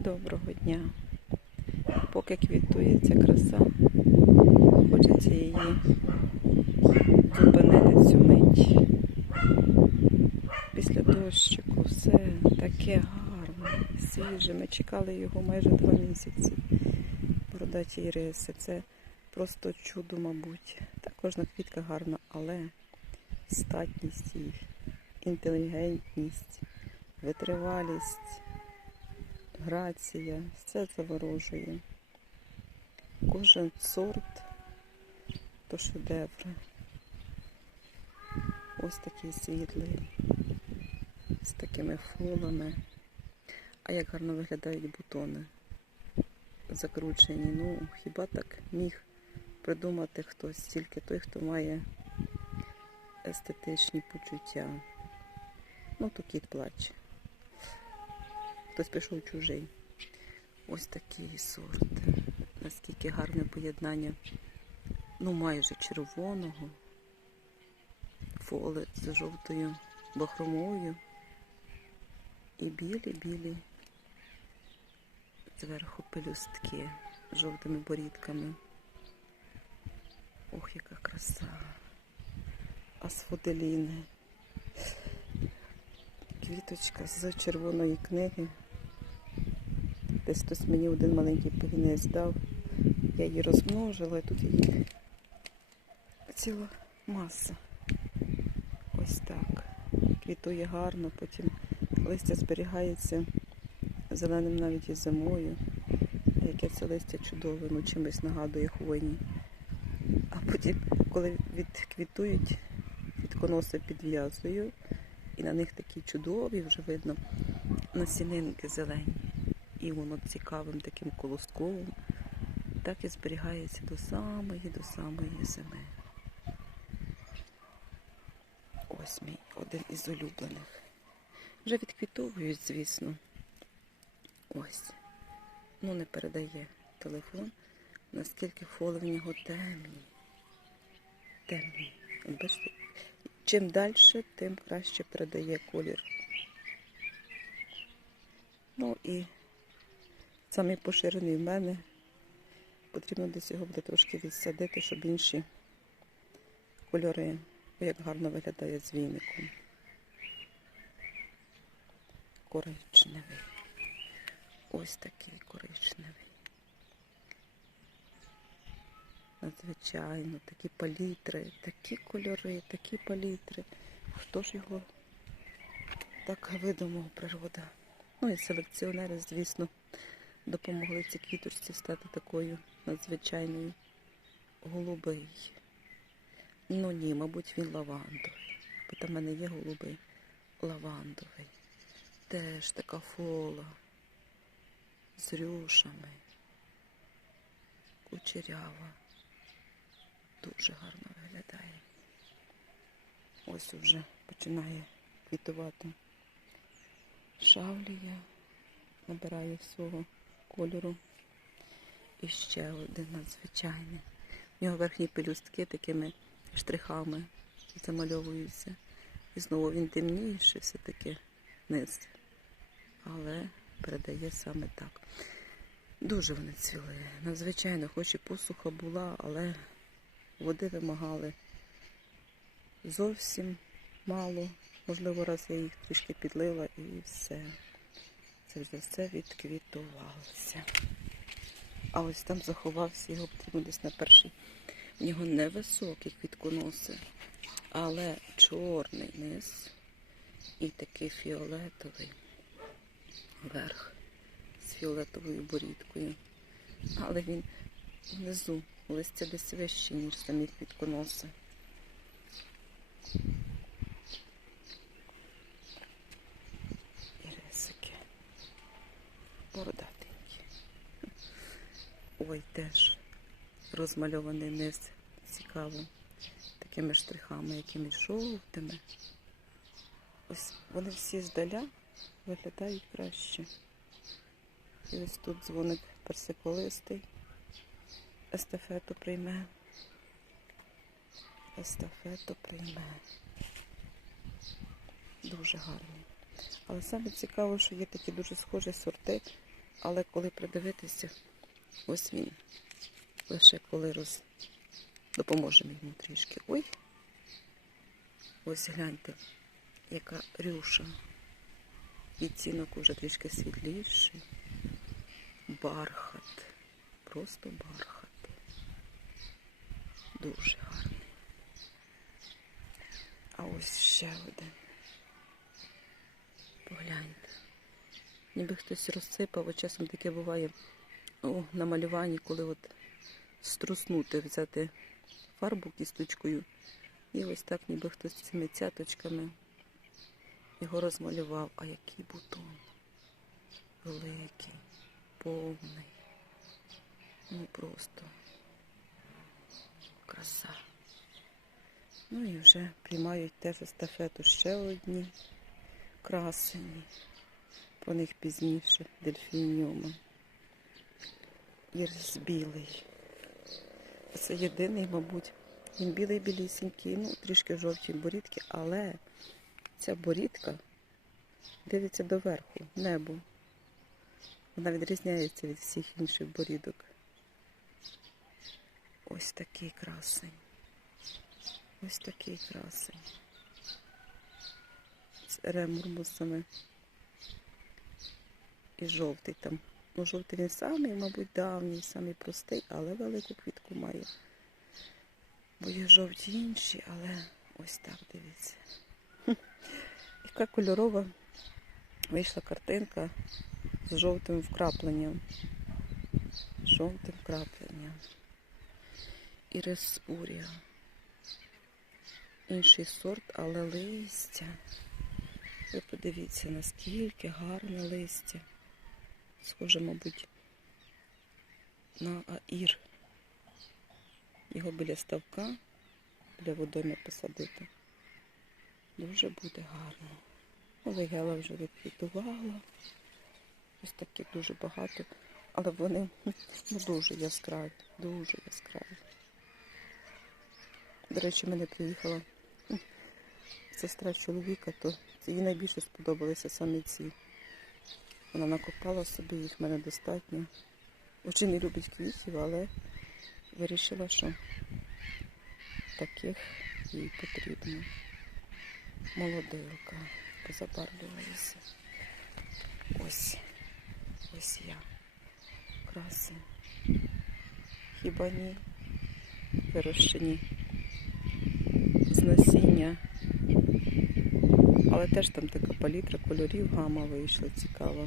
Доброго дня. Поки квітує ця краса, хочеться її зупинити цю мить. Після дощику все таке гарне, свіже. Ми чекали його майже два місяці. Бородаті іриси. Це просто чудо, мабуть. Та кожна квітка гарна, але статність їх, інтелігентність, витривалість грація, все заворожує. Кожен сорт то шедевр. Ось такий світлий, з такими фолами. А як гарно виглядають бутони. Закручені. Ну, хіба так міг придумати хтось, тільки той, хто має естетичні почуття. Ну, то кіт плаче хтось пішов чужий. Ось такий сорт. Наскільки гарне поєднання, ну майже червоного, фоли з жовтою бахромою і білі-білі зверху пелюстки з жовтими борідками. Ох, яка краса. Асфоделіни. Квіточка з червоної книги. Десь хтось мені один маленький погінець дав. Я її розмножила і тут її ціла маса. Ось так. Квітує гарно, потім листя зберігається зеленим навіть і зимою. Яке це листя чудове, ну чимось нагадує хвойні. А потім, коли відквітують, відконоси підв'язую, і на них такі чудові, вже видно, насінинки зелені і воно цікавим таким колосковим, так і зберігається до самої, до самої зими. Ось мій один із улюблених. Вже відквітовують, звісно. Ось. Ну, не передає телефон, наскільки фоли в нього темні. Темні. Бачите, чим далі, тим краще передає колір. Ну і Самий поширений в мене. Потрібно десь його буде трошки відсадити, щоб інші кольори, як гарно виглядає з війником. Коричневий. Ось такий коричневий. Надзвичайно, такі палітри, такі кольори, такі палітри. Хто ж його так видумав природа? Ну і селекціонери, звісно допомогли цій квіточці стати такою надзвичайною голубий. Ну ні, мабуть, він лавандовий. Бо там в мене є голубий лавандовий. Теж така фола з рюшами. Кучерява. Дуже гарно виглядає. Ось уже починає квітувати шавлія, набирає всього кольору. І ще один надзвичайний. У нього верхні пелюстки такими штрихами замальовуються. І знову він темніший, все-таки низ. Але передає саме так. Дуже вони цвіли. Надзвичайно, хоч і посуха була, але води вимагали зовсім мало. Можливо, раз я їх трішки підлила і все. Це вже все відквітувалося. А ось там заховався, його потрібно десь на перший. В нього невисокі квітконоси, але чорний низ і такий фіолетовий верх з фіолетовою борідкою. Але він внизу листя десь вище, ніж самі квітконоси. Бородатенькі. Ой, теж розмальований низ цікаво. Такими штрихами, якимись жовтими. Ось вони всі здаля виглядають краще. І ось тут дзвоник персиколистий. Естафету прийме. Естафету прийме. Дуже гарний. Але саме цікаво, що є такі дуже схожі сорти Але коли придивитися, ось він. Лише коли роз... допоможемо йому трішки. Ой. Ось гляньте, яка рюша. Відцінок уже трішки світліший. Бархат. Просто бархат. Дуже гарний. А ось ще один. Погляньте. Ніби хтось розсипав, от часом таке буває о, на малюванні, коли от струснути, взяти фарбу кісточкою. І ось так, ніби хтось цими цяточками його розмалював. А який бутон. Великий, повний. Ну просто краса. Ну і вже приймають теж естафету ще одні красені. Про них пізніше дельфініуми. Ірис білий. Це єдиний, мабуть. Він білий білісінький, ну трішки жовті борідки, але ця борідка дивиться доверху, небо. Вона відрізняється від всіх інших борідок. Ось такий красень. Ось такий красень. З ремурмусами. І жовтий там. Ну, жовтий він самий, мабуть, давній, самий простий, але велику квітку має. Бо є жовті інші, але ось так дивіться. Яка кольорова вийшла картинка з жовтим вкрапленням. Жовтим вкрапленням. Ірис урія. Інший сорт, але листя. Ви подивіться, наскільки гарне листя. Схоже, мабуть, на аїр. Його біля ставка, біля водойми посадити. Дуже буде гарно. Олегела вже відквітувала. Ось таких дуже багато. Але вони ну, дуже яскраві, дуже яскраві. До речі, мене приїхала сестра чоловіка, то їй найбільше сподобалися саме ці. Вона накопала собі, їх в мене достатньо. Очі не любить квітів, але вирішила, що таких їй потрібно. Молодилка, позабарвлювалася. Ось, ось я. Краси. Хіба ні? Вирощені з насіння. Але теж там така палітра кольорів, гама вийшла цікава.